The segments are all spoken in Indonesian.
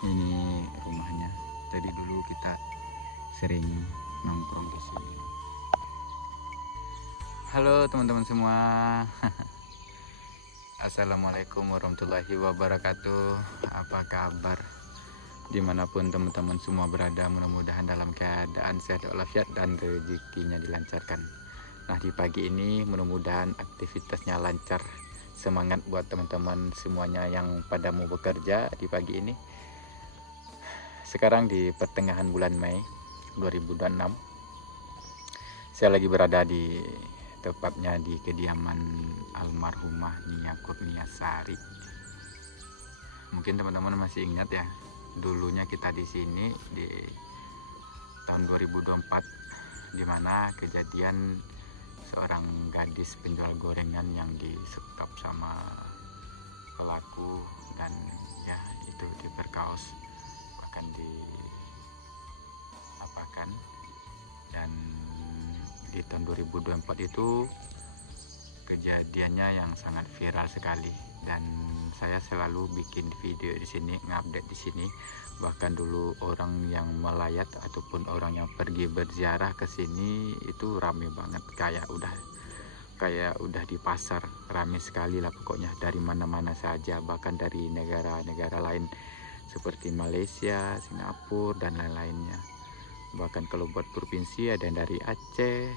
Ini rumahnya. Jadi dulu kita sering nongkrong di sini. Halo teman-teman semua. Assalamualaikum warahmatullahi wabarakatuh. Apa kabar? Dimanapun teman-teman semua berada, mudah-mudahan dalam keadaan sehat walafiat dan rezekinya dilancarkan. Nah, di pagi ini mudah-mudahan aktivitasnya lancar. Semangat buat teman-teman semuanya yang pada mau bekerja di pagi ini. Sekarang di pertengahan bulan Mei 2026, saya lagi berada di tepatnya di kediaman almarhumah Nia Kurniasari. Mungkin teman-teman masih ingat ya, dulunya kita di sini di tahun 2024, di mana kejadian seorang gadis penjual gorengan yang disekap sama pelaku dan ya itu diperkaos, bahkan diapakan. Dan di tahun 2024 itu kejadiannya yang sangat viral sekali, dan saya selalu bikin video di sini, ngupdate di sini. Bahkan dulu orang yang melayat ataupun orang yang pergi berziarah ke sini itu rame banget, kayak udah di pasar, rame sekali lah pokoknya, dari mana-mana saja, bahkan dari negara-negara lain seperti Malaysia, Singapura dan lain-lainnya. Bahkan kalau buat provinsi ada yang dari Aceh,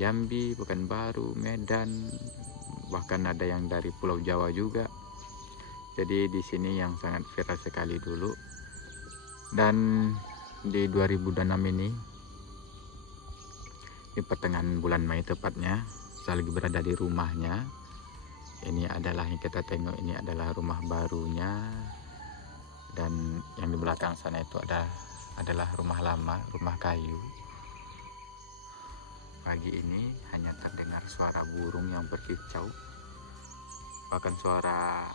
Jambi, Pekanbaru, Medan, bahkan ada yang dari Pulau Jawa juga. Jadi di sini yang sangat viral sekali dulu. Dan di 2026 ini, di pertengahan bulan Mei tepatnya, saya lagi berada di rumahnya. Ini adalah yang kita tengok, ini adalah rumah barunya. Dan yang di belakang sana itu adalah rumah lama, rumah kayu. Pagi ini hanya terdengar suara burung yang berkicau, bahkan suara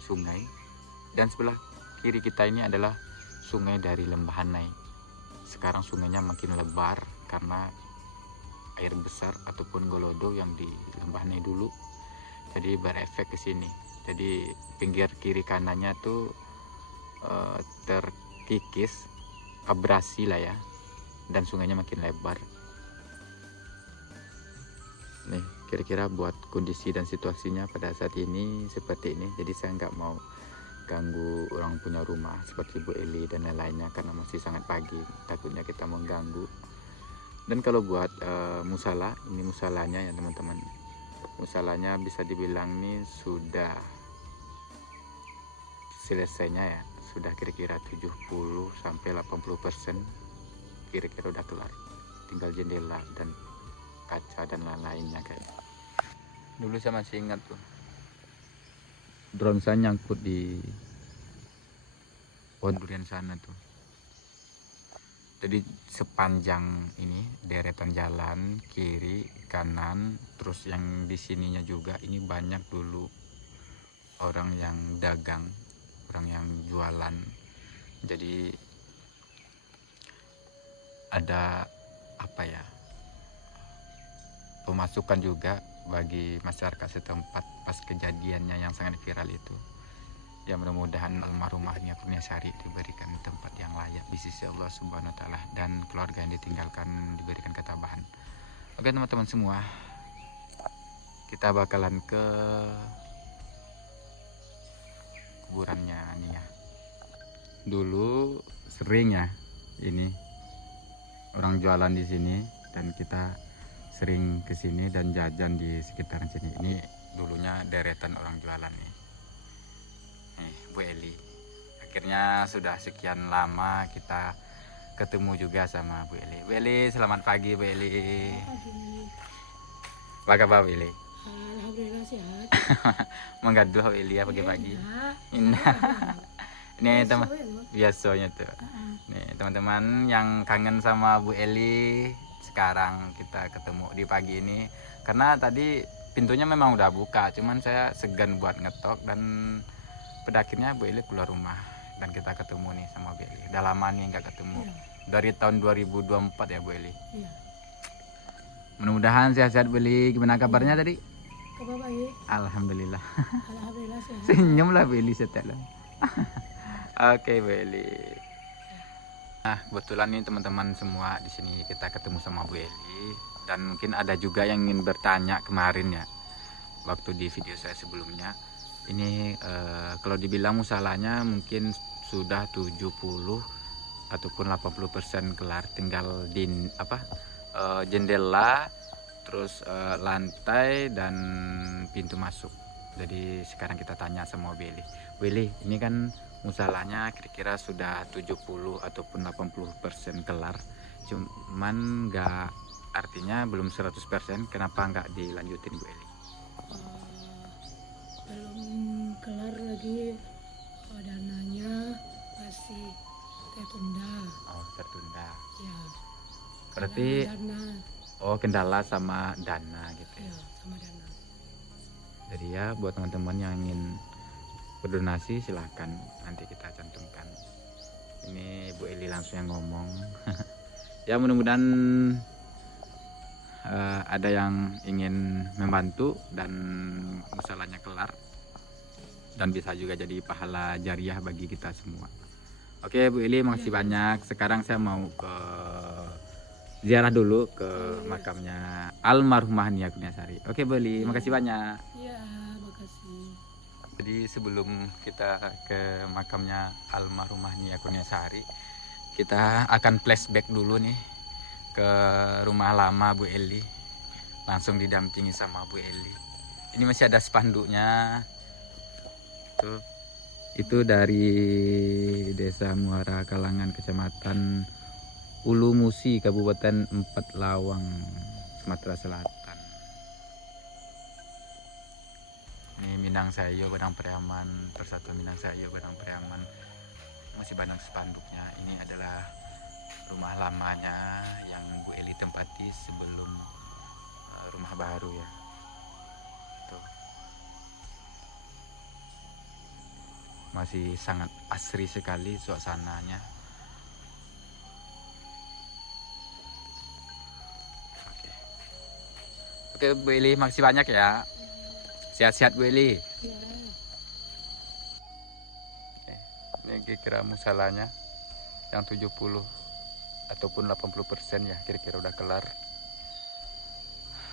sungai. Dan sebelah kiri kita ini adalah sungai dari Lembah Hanai. Sekarang sungainya makin lebar karena air besar ataupun golodo yang di Lembah Hanai dulu, jadi berefek ke sini. Jadi pinggir kiri kanannya tuh terkikis, abrasi lah ya, dan sungainya makin lebar. Nih kira-kira buat kondisi dan situasinya pada saat ini seperti ini. Jadi saya nggak mau ganggu orang punya rumah seperti Bu Eli dan lain-lainnya karena masih sangat pagi, takutnya kita mengganggu. Dan kalau buat musala, ini musalanya ya teman-teman, musalanya bisa dibilang nih sudah selesainya ya, sudah kira-kira 70-80% kira-kira udah kelar, tinggal jendela dan kaca dan lain-lainnya. Kayak dulu saya masih ingat tuh, drone saya nyangkut di pohon durian sana tuh. Jadi sepanjang ini deretan jalan kiri kanan, terus yang di sininya juga ini banyak dulu orang yang dagang, orang yang jualan. Jadi ada apa ya, pemasukan juga bagi masyarakat setempat pas kejadiannya yang sangat viral itu. Ya mudah-mudahan almarhumah Nia Kurniasari diberikan tempat yang layak di sisi Allah Subhanahu wa taala, dan keluarga yang ditinggalkan diberikan ketabahan. Oke teman-teman semua, kita bakalan ke kuburannya Nia. Dulu sering ya ini orang jualan di sini, dan kita sering kesini dan jajan di sekitaran sini. Ini dulunya deretan orang jualan nih. Nih Bu Eli, akhirnya sudah sekian lama kita ketemu juga sama Bu Eli. Bu Eli, selamat pagi Bu Eli. Pagi. Apa kabar Bu Eli? Alhamdulillah sehat. Menggaduh Bu Eli ya pagi-pagi. Indah. Ini teman Biasa, biasanya tuh. Nih teman-teman yang kangen sama Bu Eli, sekarang kita ketemu di pagi ini karena tadi pintunya memang udah buka, cuman saya segan buat ngetok, dan pada akhirnya Bu Eli keluar rumah dan kita ketemu nih sama Bu Eli. Udah lama nih nggak ketemu, dari tahun 2024 ya Bu Eli. Iya. Mudah-mudahan sehat-sehat Bu Eli. Gimana kabarnya tadi? Kabar baik. Alhamdulillah. Alhamdulillah sehat. Senyum lah Bu Eli setiap lah. Oke, Bu Eli. Nah, kebetulan nih teman-teman semua di sini kita ketemu sama Bu Eli, dan mungkin ada juga yang ingin bertanya kemarin ya, waktu di video saya sebelumnya. Ini kalau dibilang musalahnya mungkin sudah 70 ataupun 80% kelar, tinggal jendela, terus lantai dan pintu masuk. Jadi sekarang kita tanya sama Willy. Willy, ini kan musalahnya kira-kira sudah 70 ataupun 80% kelar. Cuman nggak, artinya belum 100%. Kenapa nggak dilanjutin, Bu Eli? Belum kelar lagi, dananya masih tertunda. Oh, tertunda. Ya. Berarti Dana, kendala sama dana gitu ya. ya sama dana. Jadi ya buat teman-teman yang ingin berdonasi silahkan, nanti kita cantumkan. Ini Bu Eli langsung yang ngomong. Ya mudah-mudahan ada yang ingin membantu dan masalahnya kelar, dan bisa juga jadi pahala jariah bagi kita semua. Oke Bu Eli, makasih banyak. Sekarang saya mau ke ziarah dulu ke makamnya almarhumah Nia Kurniasari. Oke Bu Eli, makasih banyak. Ya, makasih. Jadi sebelum kita ke makamnya almarhumah Nia Kurniasari, kita akan flashback dulu nih ke rumah lama Bu Eli. Langsung didampingi sama Bu Eli. Ini masih ada spanduknya. Tuh. Itu dari Desa Muara Kalangan, Kecamatan Ulu Musi, Kabupaten Empat Lawang, Sumatera Selatan. Ini Minang Sayo Badang Priaman, Persatuan Minang Sayo Badang Priaman. Masih banyak spanduknya. Ini adalah rumah lamanya yang Bu Eli tempati sebelum rumah baru ya. Tuh. Masih sangat asri sekali suasananya. Oke Bu Eli, makasih banyak ya. Sehat-sehat Bu Eli. Ya. Ini kira-kira musalahnya yang 70 ataupun 80% ya, kira-kira udah kelar.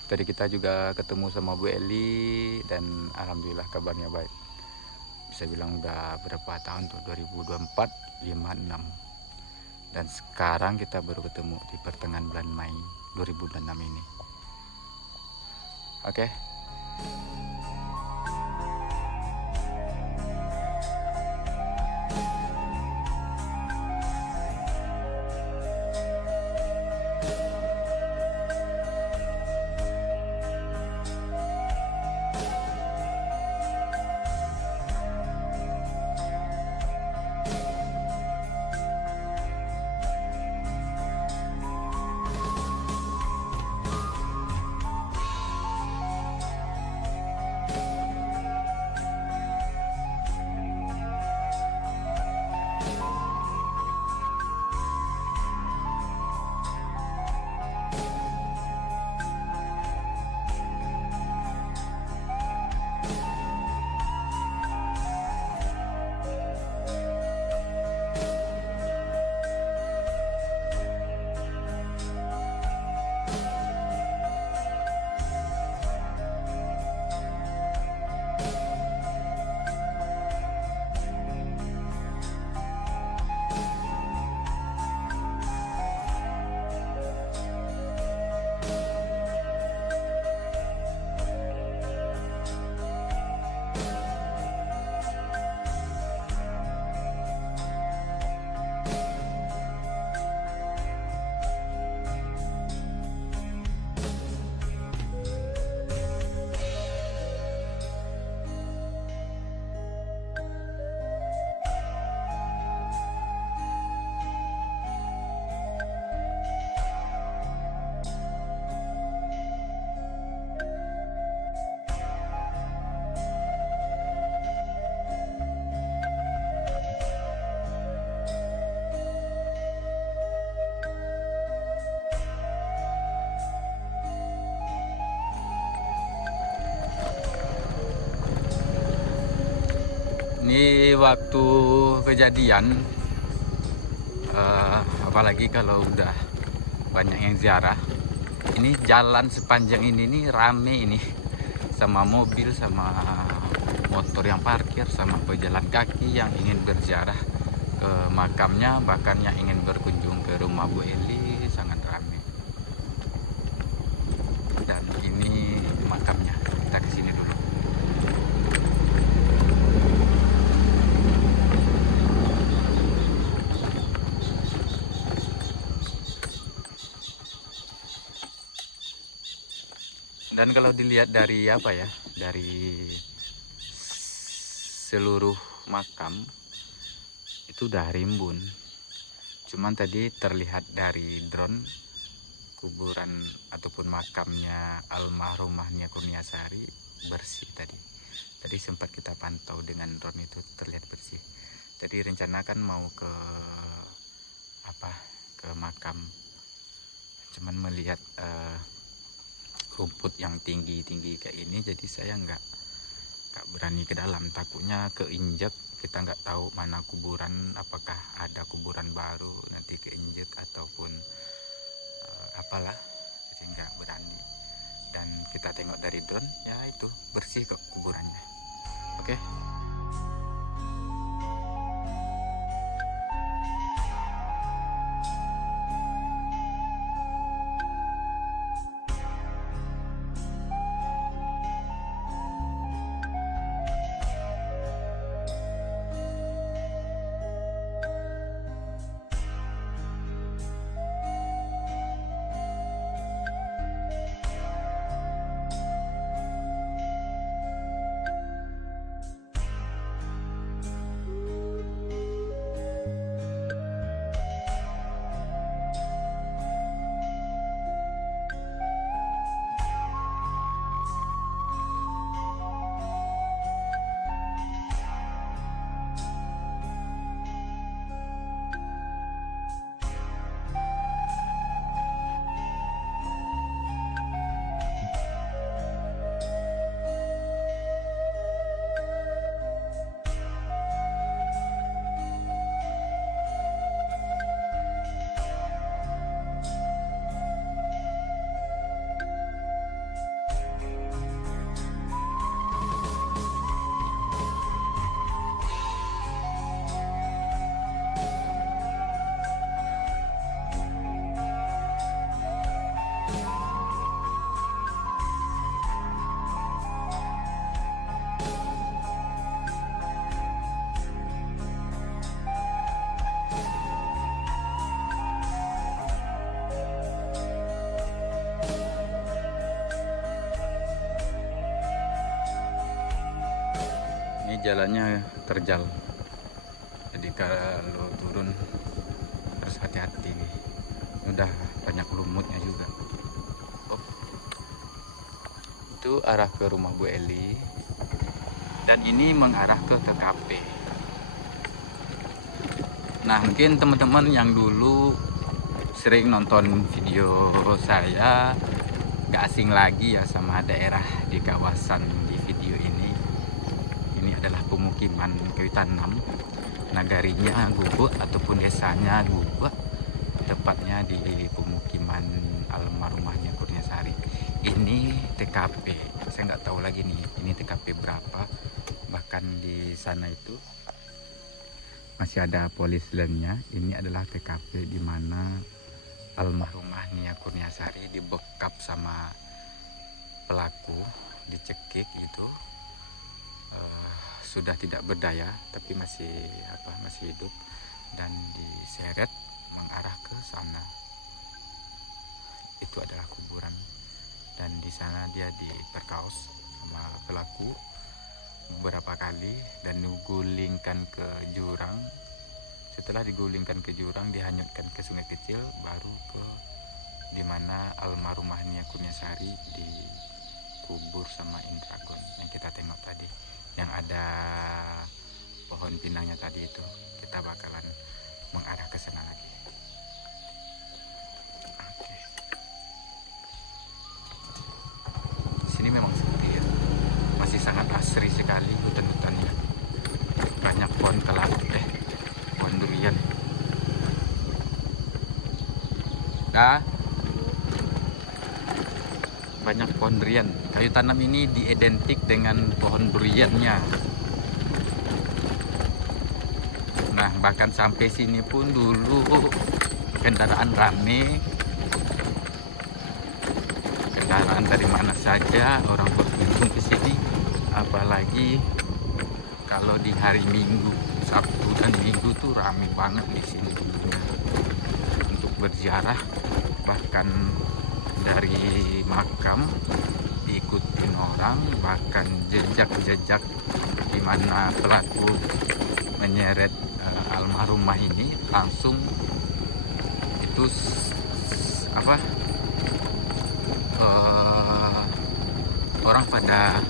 Tadi kita juga ketemu sama Bu Eli dan alhamdulillah kabarnya baik. Bisa bilang udah berapa tahun tuh, 2024, 5, 6. Dan sekarang kita baru ketemu di pertengahan bulan Mei 2026 ini. Oke. waktu kejadian, apalagi kalau udah banyak yang ziarah, ini jalan sepanjang ini nih rame ini, sama mobil, sama motor yang parkir, sama pejalan kaki yang ingin berziarah ke makamnya, bahkan yang ingin berkunjung ke rumah Bu Eli, sangat ramai. Dan ini makamnya, kita ke sini dulu. Dan kalau dilihat dari apa ya, dari seluruh makam itu udah rimbun. Cuman tadi terlihat dari drone kuburan ataupun makamnya almarhumah Nia Kurniasari bersih tadi. Tadi sempat kita pantau dengan drone, itu terlihat bersih. Tadi rencana kan mau ke makam, cuman melihat rumput yang tinggi-tinggi kayak ini, jadi saya nggak berani ke dalam, takutnya keinjek. Kita nggak tahu mana kuburan, apakah ada kuburan baru nanti keinjek ataupun apalah, jadi nggak berani. Dan kita tengok dari drone, ya itu bersih kok kuburannya. Oke. Ini jalannya terjal, jadi kalau turun harus hati-hati nih. Udah banyak lumutnya juga. Itu arah ke rumah Bu Eli, dan ini mengarah ke TKP. Nah, mungkin teman-teman yang dulu sering nonton video saya gak asing lagi ya sama daerah di kawasan di video ini. Ini adalah pemukiman Kayu Tanam, nagarinya Gubuk ataupun desanya Gubuk, tepatnya di pemukiman almarhumah Nia Kurniasari. Ini TKP, saya nggak tahu lagi nih ini TKP berapa. Bahkan di sana itu masih ada polis lainnya. Ini adalah TKP di mana almarhumah Nia Kurniasari dibekap sama pelaku, dicekik itu. Sudah tidak berdaya tapi masih hidup, dan diseret mengarah ke sana. Itu adalah kuburan, dan di sana dia diperkaos sama pelaku beberapa kali dan digulingkan ke jurang. Setelah digulingkan ke jurang, dihanyutkan ke sungai kecil, baru ke dimana almarhumah Nia Kurniasari dikubur sama Indragon yang kita tengok tadi, yang ada pohon pinangnya tadi itu. Kita bakalan mengarah ke sana lagi. Oke. Di sini memang seperti ya, masih sangat asri sekali hutan-hutannya. Banyak pohon ada banyak pohon durian. Kayu tanam ini diidentik dengan pohon duriannya. Nah, bahkan sampai sini pun dulu kendaraan rame. Kendaraan dari mana saja orang berkunjung ke sini, apalagi kalau di hari Minggu, Sabtu dan Minggu tuh rame banget di sini untuk berziarah. Bahkan dari makam diikutin orang, bahkan jejak-jejak di mana pelaku menyeret almarhumah ini langsung itu orang pada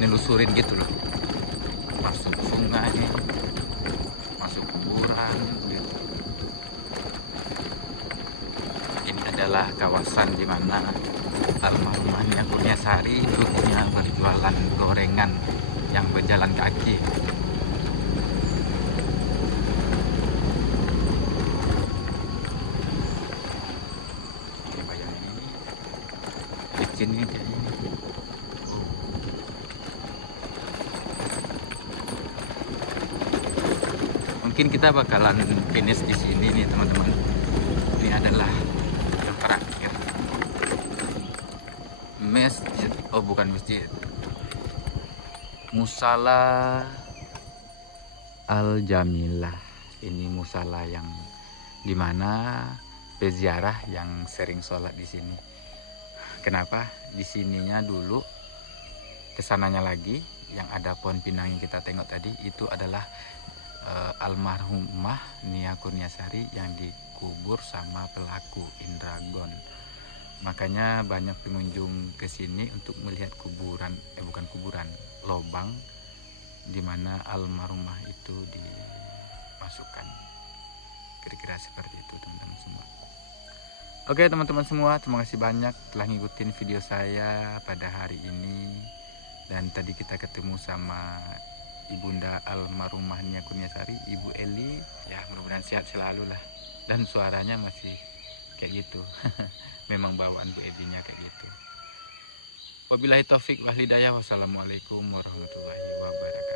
nelusurin gitu loh, masuk sungai, masuk kuburan gitu. Ini adalah kawasan di mana almarhumah Nia Kurniasari dulunya berjualan gorengan yang berjalan kaki. Ini kayaknya. Mungkin kita bakalan finish di sini nih teman-teman. Ini adalah yang terakhir. Masjid, oh bukan masjid. Musala Al Jamilah. Ini musala yang dimana peziarah yang sering sholat di sini. Kenapa? Di sininya dulu, kesananya lagi yang ada pohon pinang yang kita tengok tadi itu adalah almarhumah Nia Kurniasari yang dikubur sama pelaku Indragon. Makanya banyak pengunjung ke sini untuk melihat kuburan, bukan kuburan, lobang di mana almarhumah itu dimasukkan. Kira-kira seperti itu teman-teman semua. Oke teman-teman semua, terima kasih banyak telah ngikutin video saya pada hari ini. Dan tadi kita ketemu sama ibunda almarhumah Nia Kurniasari, Ibu Eli. Ya mudah-mudahan sehat selalu lah. Dan suaranya masih kayak gitu. Memang bawaan Bu Elinya kayak gitu. Wabillahi taufik wal hidayah. Wassalamualaikum warahmatullahi wabarakatuh.